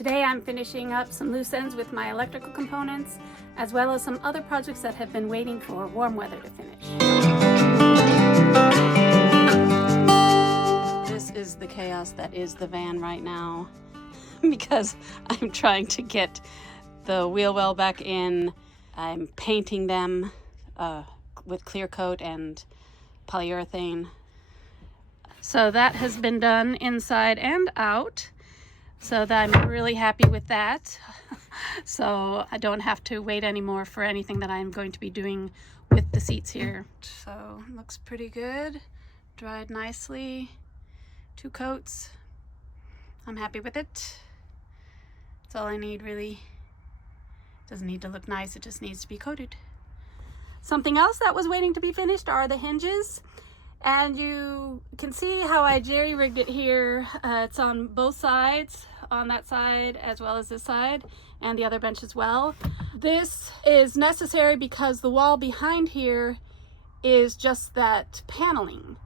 Today I'm finishing up some loose ends with my electrical components, as well as some other projects that have been waiting for warm weather to finish. This is the chaos that is the van right now because I'm trying to get the wheel well back in. I'm painting them with clear coat and polyurethane. So that has been done inside and out. So that I'm really happy with that. So I don't have to wait anymore for anything that I'm going to be doing with the seats here. So it looks pretty good. Dried nicely. 2 coats. I'm happy with it. That's all I need really. Doesn't need to look nice, it just needs to be coated. Something else that was waiting to be finished are the hinges. And you can see how I jerry-rigged it here. It's on both sides, on that side as well as this side, and the other bench as well. This is necessary because the wall behind here is just that paneling.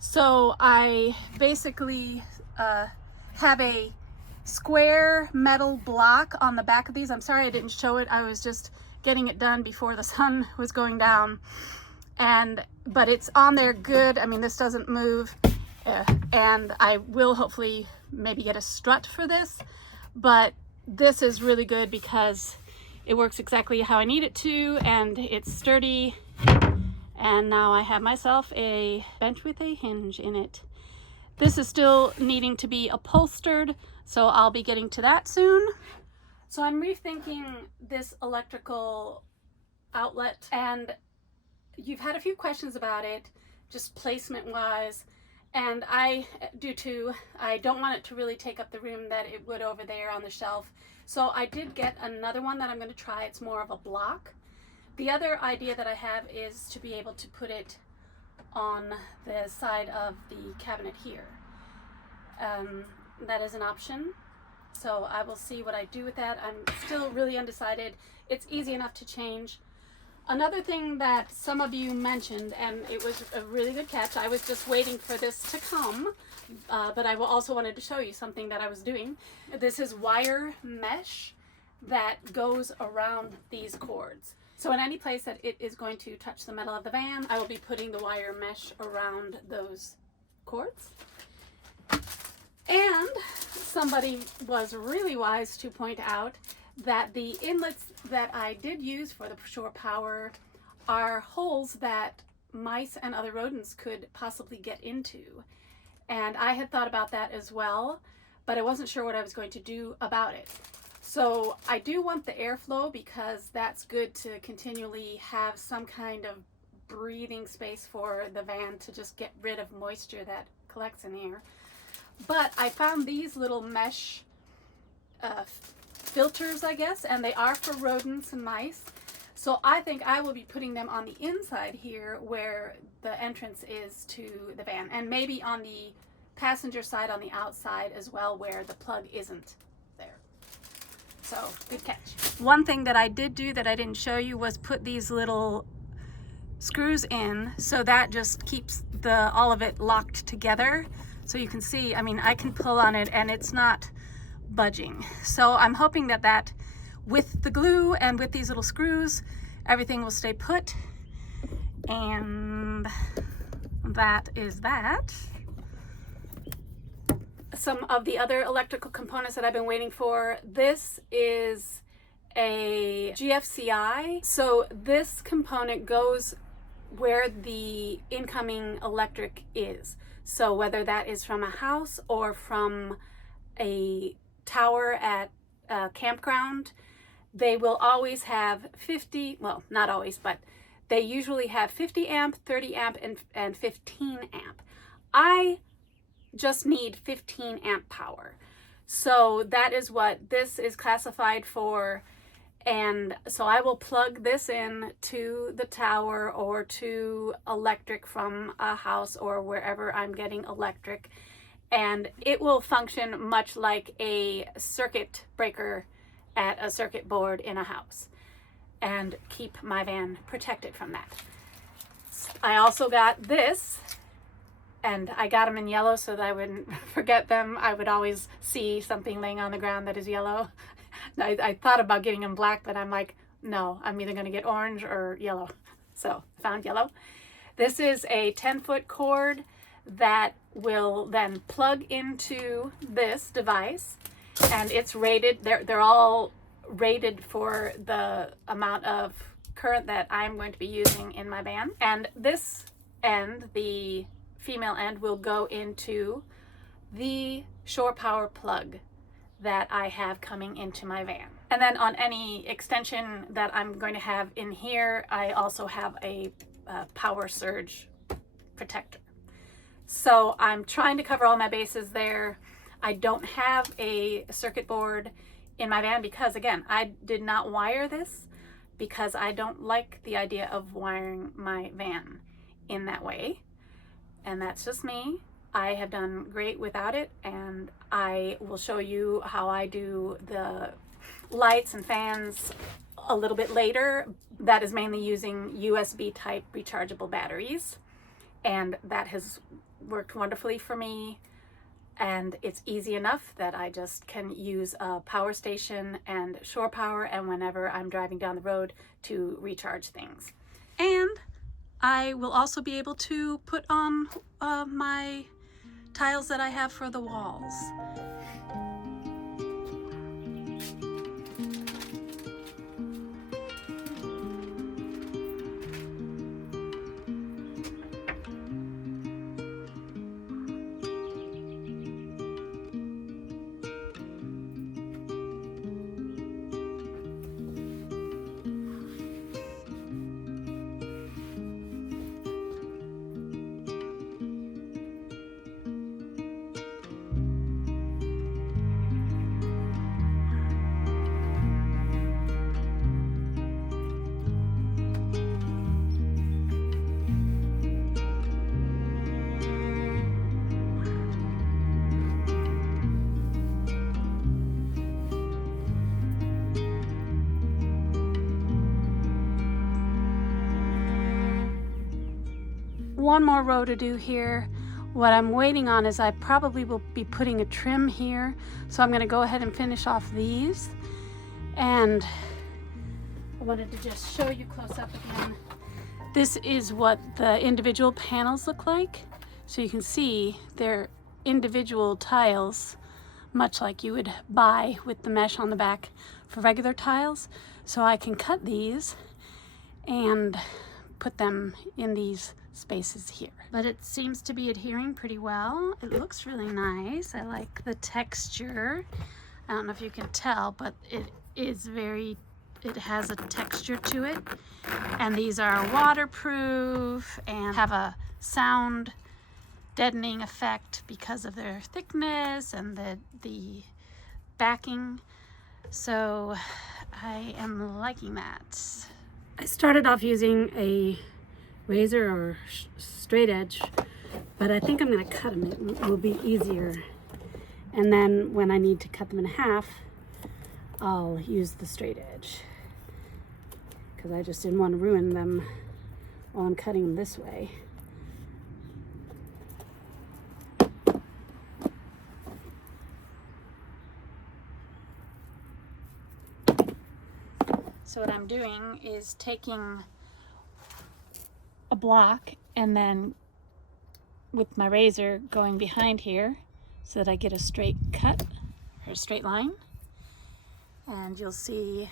So I basically have a square metal block on the back of these. I'm sorry I didn't show it. I was just getting it done before the sun was going down. But it's on there good. I mean, this doesn't move, and I will hopefully maybe get a strut for this, but this is really good because it works exactly how I need it to, and it's sturdy. And now I have myself a bench with a hinge in it. This is still needing to be upholstered, so I'll be getting to that soon. So I'm rethinking this electrical outlet, and you've had a few questions about it, just placement wise, and I do too. I don't want it to really take up the room that it would over there on the shelf. So I did get another one that I'm going to try. It's more of a block. The other idea that I have is to be able to put it on the side of the cabinet here. That is an option. So I will see what I do with that. I'm still really undecided. It's easy enough to change. Another thing that some of you mentioned, and it was a really good catch, I was just waiting for this to come, but I also wanted to show you something that I was doing. This is wire mesh that goes around these cords. So in any place that it is going to touch the metal of the van, I will be putting the wire mesh around those cords. And somebody was really wise to point out that the inlets that I did use for the shore power are holes that mice and other rodents could possibly get into. And I had thought about that as well, but I wasn't sure what I was going to do about it. So I do want the airflow because that's good to continually have some kind of breathing space for the van to just get rid of moisture that collects in here. But I found these little mesh filters, I guess, and they are for rodents and mice. So I think I will be putting them on the inside here where the entrance is to the van, and maybe on the passenger side on the outside as well where the plug isn't there. So good catch. One thing that I did do that I didn't show you was put these little screws in, so that just keeps all of it locked together. So you can see, I mean, I can pull on it and it's not budging. So I'm hoping that with the glue and with these little screws, everything will stay put. And that is that. Some of the other electrical components that I've been waiting for. This is a GFCI. So this component goes where the incoming electric is. So whether that is from a house or from a tower at a campground, they will always have 50, well, not always, but they usually have 50 amp, 30 amp, and 15 amp. I just need 15 amp power. So that is what this is classified for. And so I will plug this in to the tower or to electric from a house or wherever I'm getting electric. And it will function much like a circuit breaker at a circuit board in a house and keep my van protected from that. I also got this and I got them in yellow so that I wouldn't forget them. I would always see something laying on the ground that is yellow. I thought about getting them black, but I'm like, no, I'm either going to get orange or yellow. So found yellow. This is a 10-foot cord that will then plug into this device, and it's rated. They're all rated for the amount of current that I'm going to be using in my van. And this end, the female end, will go into the shore power plug that I have coming into my van. And then on any extension that I'm going to have in here, I also have a power surge protector. So I'm trying to cover all my bases there. I don't have a circuit board in my van because, again, I did not wire this because I don't like the idea of wiring my van in that way. And that's just me. I have done great without it, and I will show you how I do the lights and fans a little bit later. That is mainly using USB type rechargeable batteries, and that has worked wonderfully for me. And it's easy enough that I just can use a power station and shore power, and whenever I'm driving down the road, to recharge things. And I will also be able to put on my tiles that I have for the walls. One more row to do here. What I'm waiting on is I probably will be putting a trim here, so I'm going to go ahead and finish off these. And I wanted to just show you close up again. This is what the individual panels look like. So you can see they're individual tiles, much like you would buy with the mesh on the back for regular tiles. So I can cut these and put them in these spaces here. But it seems to be adhering pretty well. It looks really nice. I like the texture. I don't know if you can tell, but it has a texture to it. And these are waterproof and have a sound deadening effect because of their thickness and the backing. So I am liking that. I started off using a razor or straight edge, but I think I'm going to cut them. It will be easier. And then when I need to cut them in half, I'll use the straight edge, because I just didn't want to ruin them while I'm cutting them this way. So what I'm doing is taking a block and then with my razor going behind here so that I get a straight cut or a straight line. And you'll see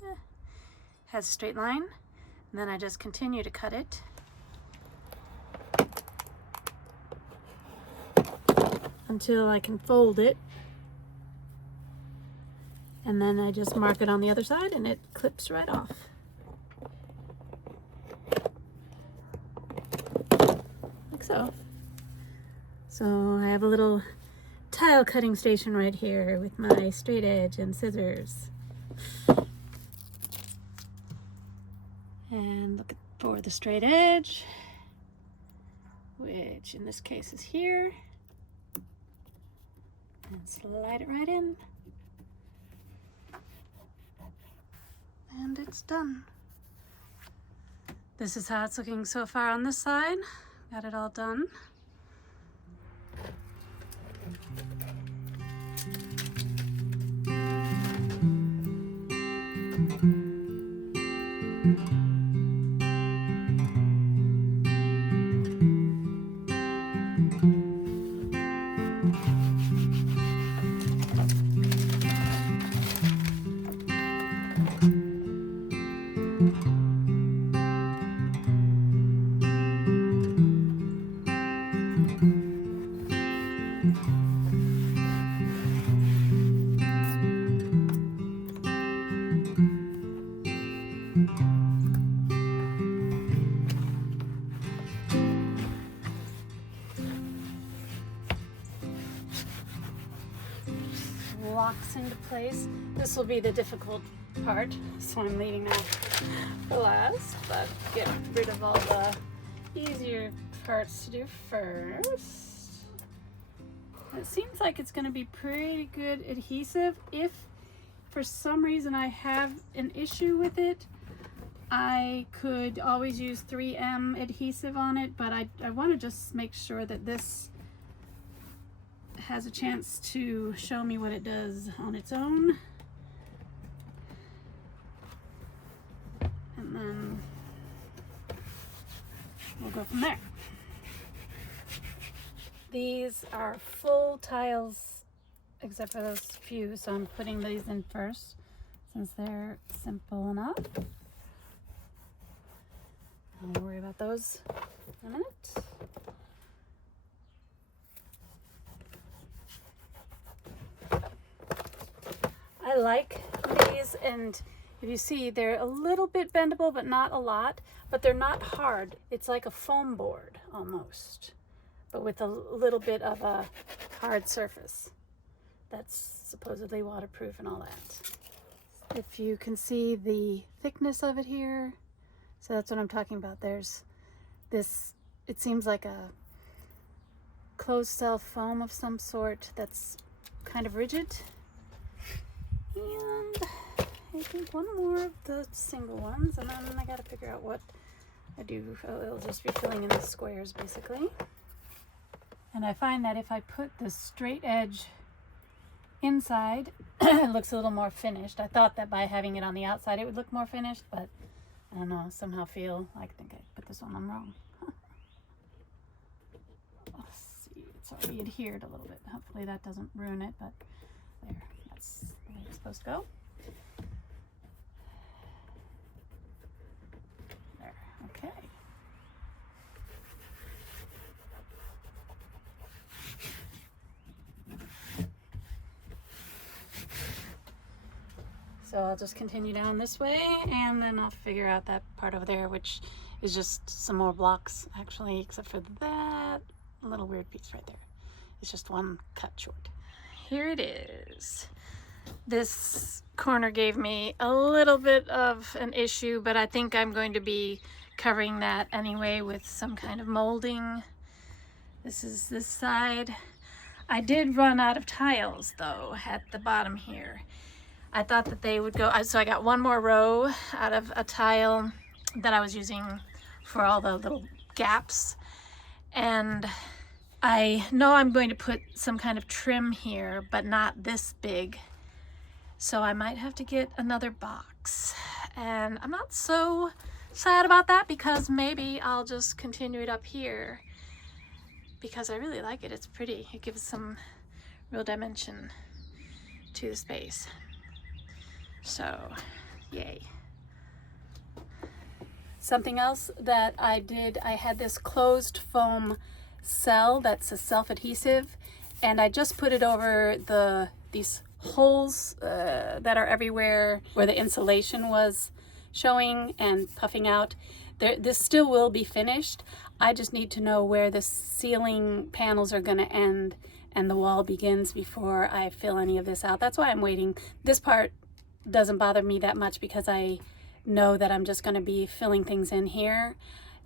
it has a straight line. And then I just continue to cut it until I can fold it. And then I just mark it on the other side and it clips right off. Like so. So I have a little tile cutting station right here with my straight edge and scissors. And look for the straight edge, which in this case is here. And slide it right in. And it's done. This is how it's looking so far on this side. Got it all done. place. This will be the difficult part, so I'm leaving that for last, but get rid of all the easier parts to do first. It seems like it's going to be pretty good adhesive. If for some reason I have an issue with it, I could always use 3M adhesive on it, but I want to just make sure that this has a chance to show me what it does on its own. And then we'll go from there. These are full tiles except for those few, so I'm putting these in first since they're simple enough. I'll worry about those in a minute. I like these, and if you see, they're a little bit bendable, but not a lot, but they're not hard. It's like a foam board almost, but with a little bit of a hard surface that's supposedly waterproof and all that. If you can see the thickness of it here, so that's what I'm talking about. There's this, it seems like a closed cell foam of some sort that's kind of rigid. And I think one more of the single ones, and then I gotta figure out what I do. Oh, it'll just be filling in the squares basically. And I find that if I put the straight edge inside, it looks a little more finished. I thought that by having it on the outside it would look more finished, but I don't know, somehow feel, I think I put this one on wrong. Let's see, it's already adhered a little bit. Hopefully that doesn't ruin it, but there, that's the way it's supposed to go. There, okay. So I'll just continue down this way, and then I'll figure out that part over there, which is just some more blocks actually, except for that little weird piece right there. It's just one cut short. Here it is. This corner gave me a little bit of an issue, but I think I'm going to be covering that anyway with some kind of molding. This is this side. I did run out of tiles though at the bottom here. I thought that they would go, so I got one more row out of a tile that I was using for all the little gaps. And I know I'm going to put some kind of trim here, but not this big. So I might have to get another box. And I'm not so sad about that, because maybe I'll just continue it up here, because I really like it. It's pretty. It gives some real dimension to the space. So, yay. Something else that I did, I had this closed foam cell that's a self-adhesive, and I just put it over these holes that are everywhere where the insulation was showing and puffing out. This still will be finished. I just need to know where the ceiling panels are going to end and the wall begins before I fill any of this out. That's why I'm waiting. This part doesn't bother me that much, because I know that I'm just going to be filling things in here.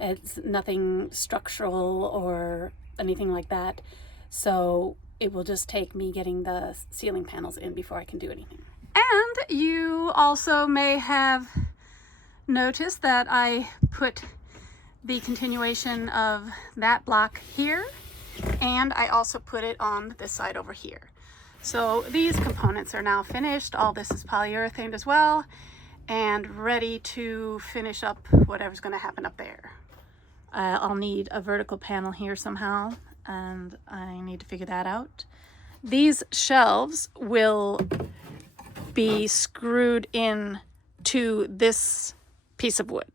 It's nothing structural or anything like that, so it will just take me getting the ceiling panels in before I can do anything. And you also may have noticed that I put the continuation of that block here, and I also put it on this side over here. So these components are now finished. All this is polyurethane as well, and ready to finish up whatever's going to happen up there. I'll need a vertical panel here somehow, and I need to figure that out. These shelves will be screwed in to this piece of wood.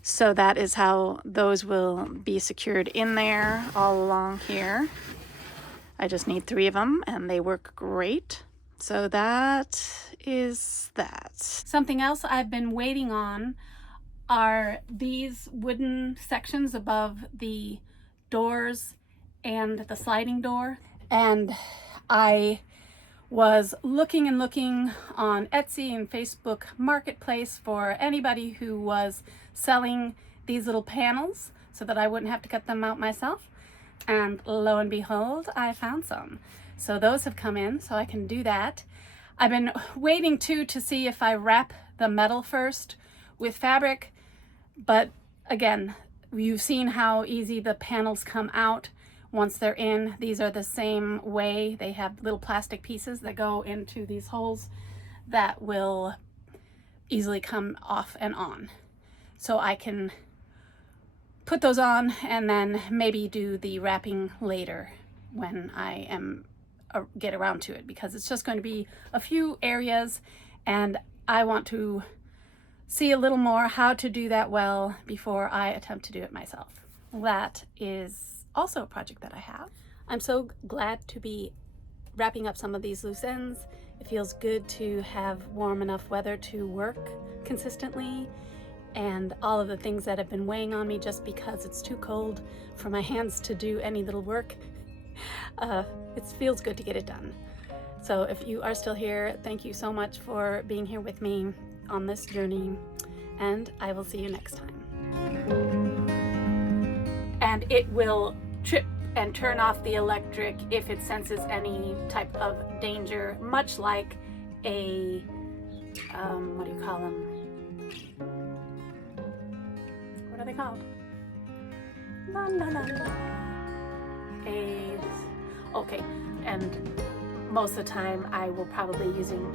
So that is how those will be secured in there all along here. I just need 3 of them, and they work great. So that is that. Something else I've been waiting on are these wooden sections above the doors and the sliding door. And I was looking and looking on Etsy and Facebook Marketplace for anybody who was selling these little panels so that I wouldn't have to cut them out myself. And lo and behold, I found some. So those have come in, so I can do that. I've been waiting too to see if I wrap the metal first with fabric, but again, you've seen how easy the panels come out once they're in. These are the same way. They have little plastic pieces that go into these holes that will easily come off and on. So I can put those on and then maybe do the wrapping later when I get around to it, because it's just going to be a few areas and I want to see a little more how to do that well before I attempt to do it myself. That is also a project that I have. I'm so glad to be wrapping up some of these loose ends. It feels good to have warm enough weather to work consistently, and all of the things that have been weighing on me just because it's too cold for my hands to do any little work. It feels good to get it done. So if you are still here, thank you so much for being here with me on this journey, and I will see you next time. And it will trip and turn off the electric if it senses any type of danger, much like a, what do you call them? What are they called? La la la la. Okay, and most of the time I will probably be using